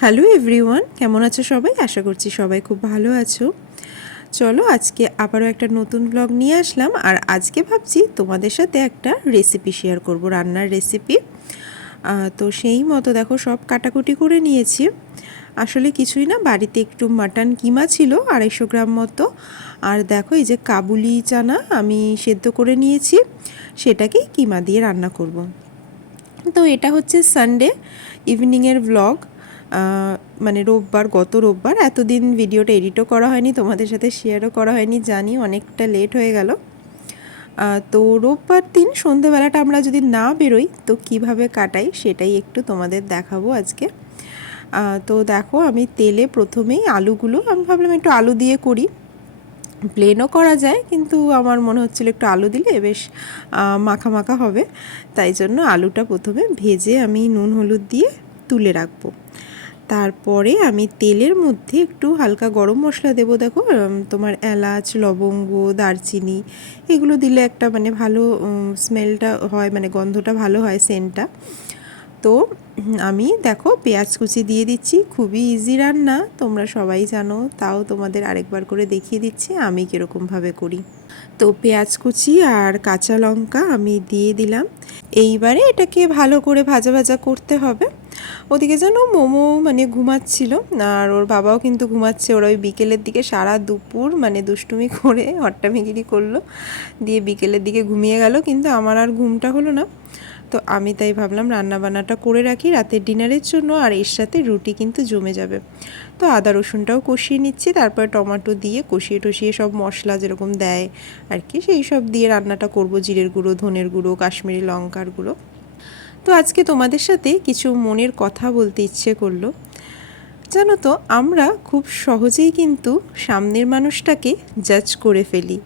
Hello everyone, কেমন আছো সবাই? আশা করছি সবাই খুব ভালো আছো। চলো আজকে আবারও একটা নতুন ব্লগ নিয়ে আসলাম, আর আজকে ভাবছি তোমাদের সাথে একটা রেসিপি শেয়ার করব, রান্নার রেসিপি তো সেই মতো দেখো, সব কাটাকুটি করে নিয়েছি। আসলে কিছুই না, বাড়িতে একটু মাটন কিমা ছিল, আড়াইশো গ্রাম মতো। আর দেখো, এই যে কাবুলি চানা আমি সেদ্ধ করে নিয়েছি, সেটাকেই কিমা দিয়ে রান্না করব। তো এটা হচ্ছে সানডে ইভিনিংয়ের ব্লগ মানে রোববার, গত রোববার এতদিন ভিডিওটা এডিটও করা হয়নি, তোমাদের সাথে শেয়ারও করা হয়নি, জানি অনেকটা লেট হয়ে গেল। তো রোববার দিন সন্ধেবেলাটা আমরা যদি না বেরোই, তো কীভাবে কাটাই সেটাই একটু তোমাদের দেখাবো আজকে। তো দেখো আমি তেলে প্রথমেই আলুগুলো, আমি ভাবলাম একটু আলু দিয়ে করি। প্লেনও করা যায়, কিন্তু আমার মনে হচ্ছিল একটু আলু দিলে বেশ মাখা মাখা হবে। তাই জন্য আলুটা প্রথমে ভেজে আমি নুন, হলুদ দিয়ে তুলে রাখব। তারপরে আমি তেলের মধ্যে একটু হালকা গরম মশলা দেবো, দেখো তোমার এলাচ, লবঙ্গ, দারচিনি, এগুলো দিলে একটা মানে ভালো স্মেলটা হয় মানে গন্ধটা ভালো হয় সেন্টটা তো আমি দেখো পেঁয়াজ কুচি দিয়ে দিচ্ছি, খুবই ইজি রান্না, তোমরা সবাই জানো, তাও তোমাদের আরেকবার করে দেখিয়ে দিচ্ছি, আমি কীরকমভাবে করি। তো পেঁয়াজ কুচি আর কাঁচা লঙ্কা আমি দিয়ে দিলাম, এইবারে এটাকে ভালো করে ভাজা ভাজা করতে হবে। ওদিকে যেন মোমো মানে ঘুমাচ্ছিল, আর ওর বাবাও কিন্তু ঘুমাচ্ছে। ওরা ওই বিকেলের দিকে সারা দুপুর মানে দুষ্টুমি করে হট্টামিগিরি করল, দিয়ে বিকেলের দিকে ঘুমিয়ে গেল। কিন্তু আমার আর ঘুমটা হলো না। তো আমি তাই ভাবলাম রান্না বান্নাটা করে রাখি, রাতের ডিনারের জন্য, আর এর সাথে রুটি কিন্তু জমে যাবে। তো আদা রসুনটাও কষিয়ে নিচ্ছি, তারপর টমেটো দিয়ে কষিয়ে টষিয়ে সব মশলা যেরকম দেয় আর কি, সেই সব দিয়ে রান্নাটা করব। জিরের গুঁড়ো, ধনের গুঁড়ো, কাশ্মীরি লঙ্কার গুঁড়ো। তো আজকে তোমাদের সাথে কিছু মনের কথা বলতে ইচ্ছে করল। জানো তো, আমরা খুব সহজেই কিন্তু সামনের মানুষটাকে জাজ করে ফেলি।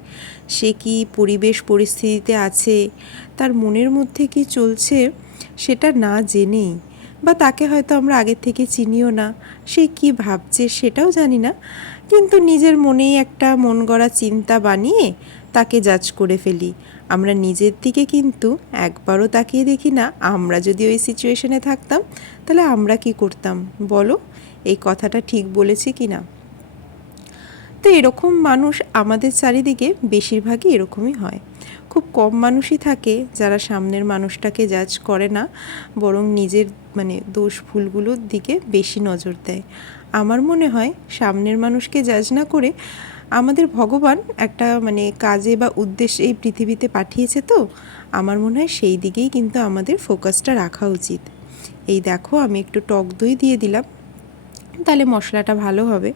সে কি পরিবেশ পরিস্থিতিতে আছে, তার মনের মধ্যে কি চলছে সেটা না জেনেই, বা তাকে হয়তো আমরা আগের থেকে চিনিও না, সে কি ভাবছে সেটাও জানি না। কিন্তু নিজের মনেই একটা মন গড়া চিন্তা বানিয়ে তাকে জাজ করে ফেলি। আমরা নিজের দিকে কিন্তু একবারও তাকিয়ে দেখি না। আমরা যদি ওই সিচুয়েশনে থাকতাম, তাহলে আমরা কি করতাম? বলো, এই কথাটা ঠিক বলেছি কি না তো এরকম মানুষ আমাদের চারিদিকে বেশিরভাগই এরকমই হয়। খুব কম মানুষই থাকে যারা সামনের মানুষটাকে জাজ করে না, বরং নিজের মানে দোষ ভুলগুলোর দিকে বেশি নজর দেয়। আমার মনে হয় সামনের মানুষকে জাজ না করে আমাদের ভগবান একটা মানে কাজে বা উদ্দেশ্যে এই পৃথিবীতে পাঠিয়েছে তো, আমার মনে হয় সেই দিকেই কিন্তু আমাদের ফোকাসটা রাখা উচিত। এই দেখো, আমি একটু টক দই দিয়ে দিলাম, তাহলে মশলাটা ভালো হবে।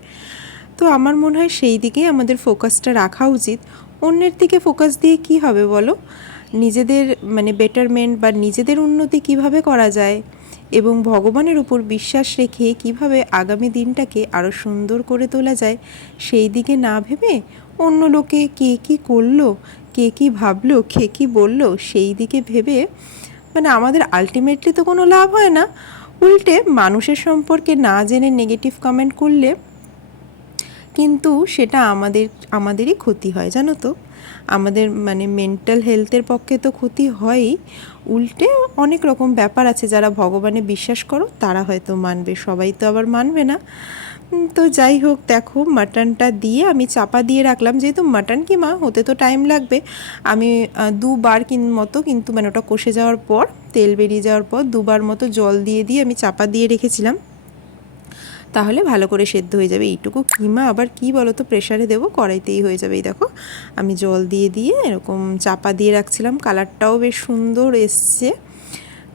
তো আমার মনে হয় সেই দিকেই আমাদের ফোকাসটা রাখা উচিত। অন্যের দিকে ফোকাস দিয়ে কি হবে বলো? নিজেদের মানে বেটারমেন্ট বা নিজেদের উন্নতি কীভাবে করা যায়? এবং ভগবানের উপর বিশ্বাস রেখে কীভাবে আগামী দিনটাকে আরও সুন্দর করে তোলা যায়, সেই দিকে না ভেবে অন্য লোকে কে কী করল, কে কী ভাবলো, কে কী বলল, সেই দিকে ভেবে মানে আমাদের আলটিমেটলি তো কোনো লাভ হয় না। উল্টে মানুষের সম্পর্কে না জেনে নেগেটিভ কমেন্ট করলে কিন্তু সেটা আমাদের, আমাদেরই ক্ষতি হয়, জানো তো? আমাদের মানে মেন্টাল হেলথের পক্ষে তো ক্ষতি হয়ই। উল্টে অনেক রকম ব্যাপার আছে, যারা ভগবানে বিশ্বাস করো, তারা হয়তো মানবে, সবাই তো আবার মানবে না। তো যাই হোক, দেখো, মাটনটা দিয়ে আমি চাপা দিয়ে রাখলাম। যেহেতু মাটন কিমা হতে তো টাইম লাগবে। আমি দুবার কিন মতো কিন্তু মানে ওটা কষে যাওয়ার পর, তেল বেরিয়ে যাওয়ার পর দুবার মতো জল দিয়ে দিয়ে আমি চাপা দিয়ে রেখেছিলাম। তাহলে ভালো করে সেদ্ধ হয়ে যাবে। এইটুকু কিমা, আবার কি বলো তো প্রেশারে দেবো, কড়াইতেই হয়ে যাবে। এই দেখো, আমি জল দিয়ে দিয়ে এরকম চাপা দিয়ে রাখছিলাম। কালারটাও বেশ সুন্দর এসছে।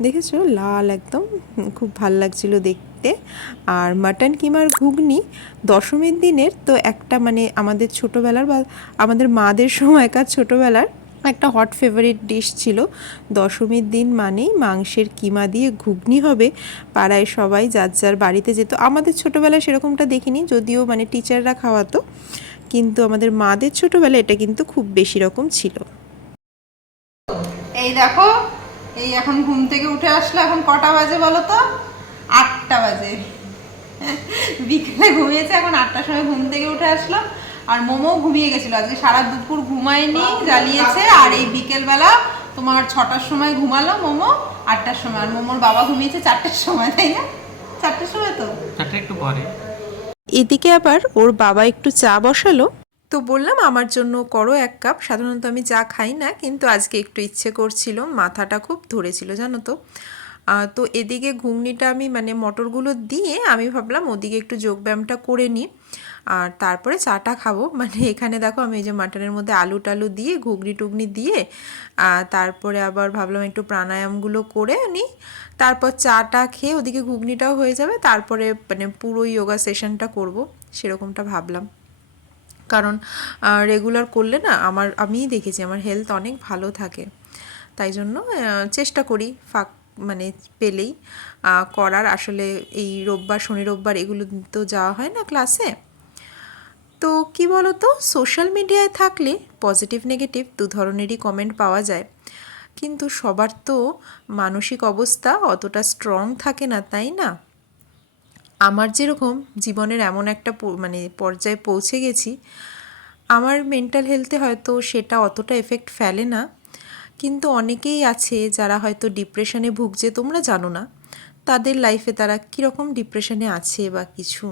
দেখেছ? লাল একদম। খুব ভালো লাগছিল দেখতে। আর মাটন কিমার ঘুগনি দশমীর দিনের তো একটা মানে আমাদের ছোটোবেলার বা আমাদের মাদের সময়কার ছোটোবেলার একটা হট ফেভারিট ডিশ ছিল। দশমীর দিন মানেই মাংসের কিমা দিয়ে ঘুগনি হবে। পাড়ায় সবাই যার যার বাড়িতে যেত। আমাদের ছোটোবেলায় সেরকমটা দেখিনি, যদিও মানে টিচাররা খাওয়াতো। কিন্তু আমাদের মাদের ছোটোবেলায় এটা কিন্তু খুব বেশি রকম ছিল। এই দেখো, এই এখন ঘুম থেকে উঠে আসলো, এখন কটা বাজে বলো তো? আটটা বাজে। বিকেলে ঘুমিয়েছে, এখন আটটার সময় ঘুম থেকে উঠে আসলো। আর মোমো ঘুমিয়ে গেছিল। আজকে সারা দুপুর ঘুমায়নি জ্বালিয়েছে। আর এই বিকেলবেলা তোমার ছটার সময় ঘুমালো মোমো আটটার সময়। আর মোমোর বাবা ঘুমিয়েছে চারটের সময় তাই না? চারটের সময় তো। চারটে একটু পরে। এদিকে আবার ওর বাবা একটু চা বসালো। তো বললাম আমার জন্য করো এক কাপ। সাধারণত আমি চা খাই না কিন্তু আজকে একটু ইচ্ছে করছিল মাথাটা খুব ধরেছিল জানো তো? তো এদিকে ঘুগনিটা আমি মানে মটরগুলো দিয়ে আমি ভাবলাম ওদিকে একটু যোগব্যায়ামটা করে নিই। আর তারপরে চাটা খাব। মানে এখানে দেখো আমি এই যে মাটনের মধ্যে আলু টালু দিয়ে, ঘুগনি টুগনি দিয়ে তারপরে আবার ভাবলাম একটু প্রাণায়ামগুলো করে নিই। তারপর চাটা খেয়ে ওদিকে ঘুগনিটাও হয়ে যাবে। তারপরে মানে পুরো যোগা সেশনটা করব, সেরকমটা ভাবলাম। কারণ রেগুলার করলে না আমার, আমিই দেখেছি আমার হেলথ অনেক ভালো থাকে। তাই জন্য চেষ্টা করি ফাঁক মানে পেলেই করার আসলে এই রোববার, শনি রোববার এগুলো তো যাওয়া হয় না ক্লাসে তো কি বলো তো সোশ্যাল মিডিয়ায় থাকলে পজিটিভ নেগেটিভ দু ধরনেরই কমেন্ট পাওয়া যায়। কিন্তু সবার তো মানসিক অবস্থা অতটা স্ট্রং থাকে না, তাই না? আমার যেরকম জীবনের এমন একটা মানে পর্যায়ে পৌঁছে গেছি, আমার মেন্টাল হেলথে হয়তো সেটা অতটা এফেক্ট ফেলে না। কিন্তু অনেকেই আছে যারা হয়তো ডিপ্রেশনে ভুগছে, তোমরা জানো না। তাদের লাইফে তারা কীরকম ডিপ্রেশনে আছে বা কিছু।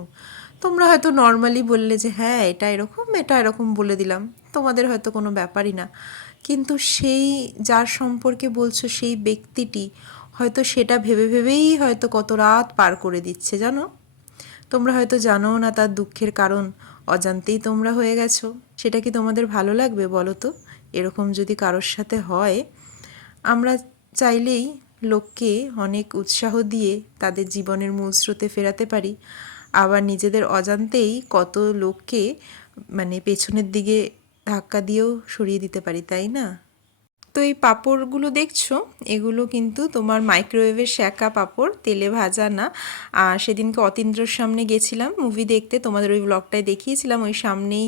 তোমরা হয়তো নর্মালি বললে যে হ্যাঁ এটা এরকম এটা এরকম বলে দিলাম। তোমাদের হয়তো কোনো ব্যাপারই না। কিন্তু সেই, যার সম্পর্কে বলছো সেই ব্যক্তিটি হয়তো সেটা ভেবে ভেবেই হয়তো কত রাত পার করে দিচ্ছে, জানো? তোমরা হয়তো জানো না তার দুঃখের কারণ। অজান্তেই তোমরা হয়ে গেছো। সেটা কি তোমাদের ভালো লাগবে বলো তো? এরকম যদি কারোর সাথে হয়, আমরা চাইলেই লোককে অনেক উৎসাহ দিয়ে তাদের জীবনের মূল স্রোতে ফেরাতে পারি। আবার নিজেদের অজান্তেই কত লোককে মানে পেছনের দিকে ধাক্কা দিয়েও সরিয়ে দিতে পারি, তাই না? তো এই পাঁপড়গুলো দেখছ? এগুলো কিন্তু তোমার মাইক্রোওয়েভে শ্যাকা পাঁপড়, তেলে ভাজা না। আর সেদিনকে অতীন্দ্রর সামনে গেছিলাম মুভি দেখতে। তোমাদের ওই ব্লগটায় দেখিয়েছিলাম, ওই সামনেই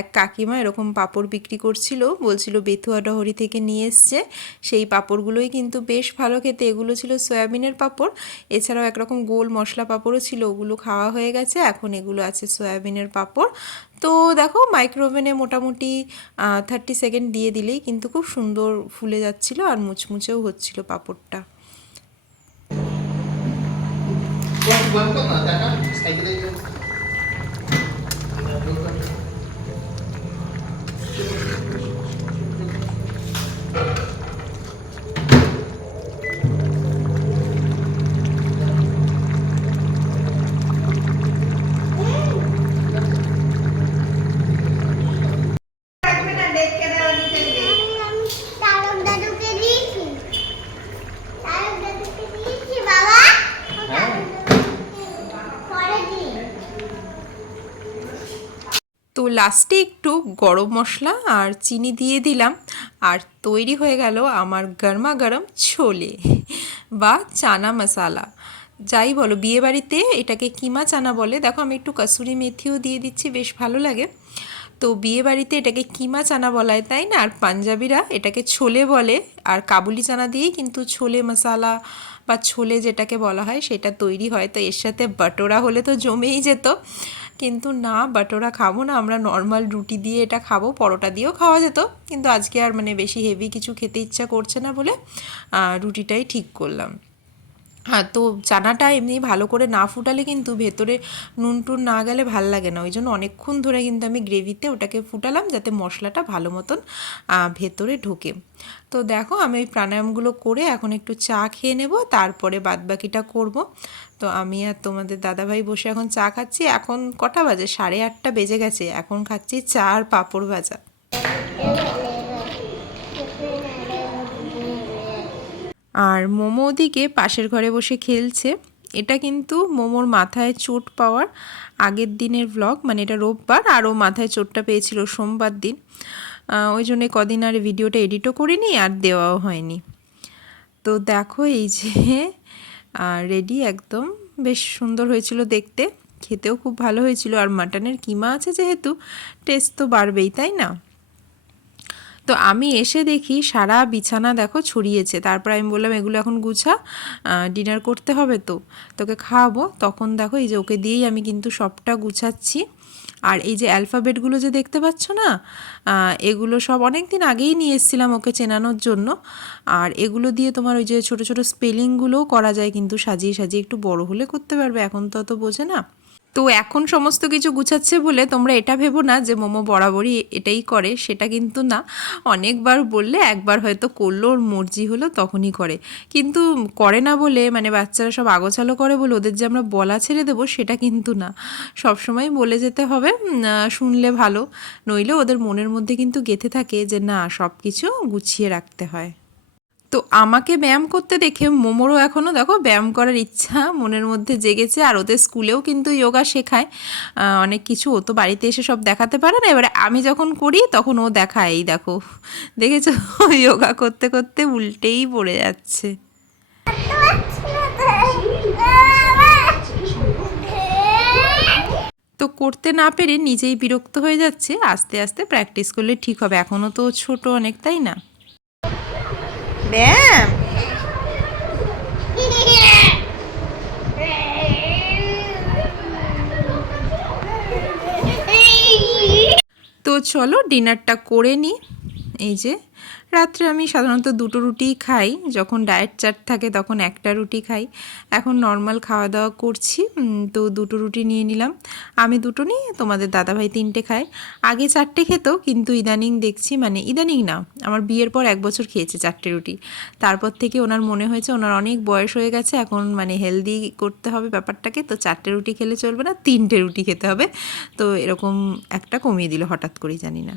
এক কাকিমা এরকম পাঁপড় বিক্রি করছিল। বলছিল বেথুয়া ডহরি থেকে নিয়ে এসছে। সেই পাঁপড়গুলোই কিন্তু বেশ ভালো খেতে। এগুলো ছিল সয়াবিনের পাঁপড়। এছাড়াও একরকম গোল মশলা পাঁপড়ও ছিল, ওগুলো খাওয়া হয়ে গেছে। এখন এগুলো আছে সয়াবিনের পাঁপড়। তো দেখো মাইক্রোওভেনে মোটামুটি থার্টি সেকেন্ড দিয়ে দিলেই কিন্তু খুব সুন্দর ফুলে যাচ্ছিল আর মুচমুচেও হচ্ছিল পাঁপড়টা না লাস্টে একটু গরম মশলা আর চিনি দিয়ে দিলাম। আর তৈরি হয়ে গেল আমার গরমা গরম ছোলে বা চানা মশালা। যাই বলো, বিয়েবাড়িতে এটাকে কিমা চানা বলে। দেখো, আমি একটু কসুরি মেথিও দিয়ে দিচ্ছি, বেশ ভালো লাগে। তো বিয়েবাড়িতে এটাকে কিমা চানা বলা হয় তাই না? আর পাঞ্জাবিরা এটাকে ছোলে বলে। আর কাবুলি চানা দিয়েই কিন্তু ছোলে মশালা বা ছোলে যেটাকে বলা হয়, সেটা তৈরি হয়। তো এর সাথে বাটোরা হলে তো জমেই যেত। কিন্তু না বাটোরা খাব না, আমরা নর্মাল রুটি দিয়ে এটা খাব, পরোটা দিয়েও খাওয়া যেত। কিন্তু আজকে আর মানে বেশি হেভি কিছু খেতে ইচ্ছা করছে না বলে রুটিটাই ঠিক করলাম। হ্যাঁ তো চানাটা এমনি ভালো করে না ফুটালে কিন্তু ভেতরে নুন টুন না গেলে ভালো লাগে না। ওই জন্য অনেকক্ষণ ধরে কিন্তু আমি গ্রেভিতে ওটাকে ফুটালাম যাতে মশলাটা ভালো মতন ভেতরে ঢোকে। তো দেখো আমি ওই প্রাণায়ামগুলো করে এখন একটু চা খেয়ে নেব, তারপরে বাদবাকিটা করব। তো আমি আর তোমাদের দাদাভাই বসে এখন চা খাচ্ছি। এখন কটা বাজে? সাড়ে আটটা বেজে গেছে। এখন খাচ্ছি চা আর পাঁপড় ভাজা। আর মোমো ওদিকে পাশের ঘরে বসে খেলছে। এটা কিন্তু মোমোর মাথায় চোট পাওয়ার আগের দিনের ব্লগ মানে এটা রোববার, আরও মাথায় চোটটা পেয়েছিল সোমবার দিন। ওই জন্য কদিন আর ভিডিওটা এডিটও করিনি আর দেওয়াও হয়নি। তো দেখো এই যে রেডি একদম। বেশ সুন্দর হয়েছিল দেখতে। খেতেও খুব ভালো হয়েছিল। আর মাটনের কিমা আছে যেহেতু টেস্ট তো বাড়বেই, তাই না? তো আমি এসে দেখি সারা বিছানা দেখো ছড়িয়েছে। তারপর আমি বললাম, এগুলো এখন গুছা ডিনার করতে হবে তো। তোকে খাওয়াবো। তখন দেখো এই যে ওকে দিয়েই আমি কিন্তু সবটা গুছাচ্ছি। আর এই যে অ্যালফাবেটগুলো যে দেখতে পাচ্ছ না এগুলো সব অনেক দিন আগেই নিয়ে এসেছিলাম ওকে চেনানোর জন্য। আর এগুলো দিয়ে তোমার ওই যে ছোট ছোট স্পেলিংগুলোও করা যায় কিন্তু সাজিয়ে সাজিয়ে একটু বড় হলে করতে পারবে। এখন তো অত বোঝে না। তো এখন সমস্ত কিছু গুছাচ্ছে বলে তোমরা এটা ভেবো না যে মোমো বরাবরই এটাই করে, সেটা কিন্তু না। অনেকবার বললে একবার হয়তো করল, ওর মর্জি হলো, তখনই করে। কিন্তু করে না বলে মানে বাচ্চারা সব আগোছালো করে বলে ওদের যে আমরা বলা ছেড়ে দেবো, সেটা কিন্তু না। সবসময় বলে যেতে হবে শুনলে ভালো, নইলে ওদের মনের মধ্যে কিন্তু গেঁথে থাকে যে না সব কিছু গুছিয়ে রাখতে হয়। তো আমাকে ব্যায়াম করতে দেখে মোমোরও এখনও দেখো ব্যায়াম করার ইচ্ছা, মনের মধ্যে জেগেছে আর ওদের স্কুলেও কিন্তু যোগা শেখায়। অনেক কিছু ও তো বাড়িতে এসে সব দেখাতে পারে না। এবারে আমি যখন করি তখন ও দেখায়, এই দেখো। দেখেছ? যোগা করতে করতে উল্টেই পড়ে যাচ্ছে। তো করতে না পেরে নিজেই বিরক্ত হয়ে যাচ্ছে, আস্তে আস্তে প্র্যাকটিস করলে ঠিক হবে। এখনও তো ছোট অনেক, তাই না? ব্যায়াম তো চলো ডিনারটা করে নিই এই যে, রাত্রে আমি সাধারণত দুটো রুটিই খাই, যখন ডায়েট চার্ট থাকে তখন একটা রুটি খাই। এখন নর্মাল খাওয়া দাওয়া করছি তো দুটো রুটি নিয়ে নিলাম। আমি দুটো নিই তোমাদের দাদাভাই তিনটে খায়। আগে চারটে খেত, কিন্তু ইদানিং দেখছি মানে ইদানিং না, আমার বিয়ের পর এক বছর খেয়েছে চারটে রুটি। তারপর থেকে ওনার মনে হয়েছে, ওনার অনেক বয়স হয়ে গেছে, এখন মানে হেলদি করতে হবে ব্যাপারটাকে, তো চারটে রুটি খেলে চলবে না, তিনটে রুটি খেতে হবে। তো এরকম একটা কমিয়ে দিল হঠাৎ করেই, জানি না।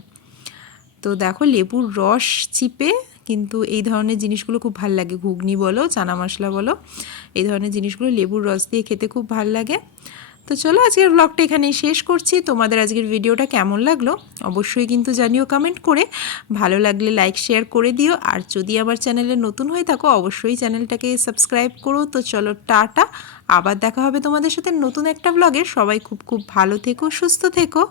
তো দেখো লেবুর রস চিপে কিন্তু এই ধরনের জিনিসগুলো খুব ভালো লাগে। ঘুগনি বলো, চানা মশলা বলো, এই ধরনের জিনিসগুলো লেবুর রস দিয়ে খেতে খুব ভালো লাগে। তো চলো আজকের ব্লগটা এখানেই শেষ করছি। তোমাদের আজকের ভিডিওটা কেমন লাগল অবশ্যই কিন্তু জানিও কমেন্ট করে। ভালো লাগলে লাইক শেয়ার করে দিও। আর যদি আমার চ্যানেলে নতুন হয়ে থাকো, অবশ্যই চ্যানেলটাকে সাবস্ক্রাইব করো। তো চলো টাটা। আবার দেখা হবে তোমাদের সাথে নতুন একটা ব্লগে সবাই খুব খুব ভালো থেকো, সুস্থ থেকো।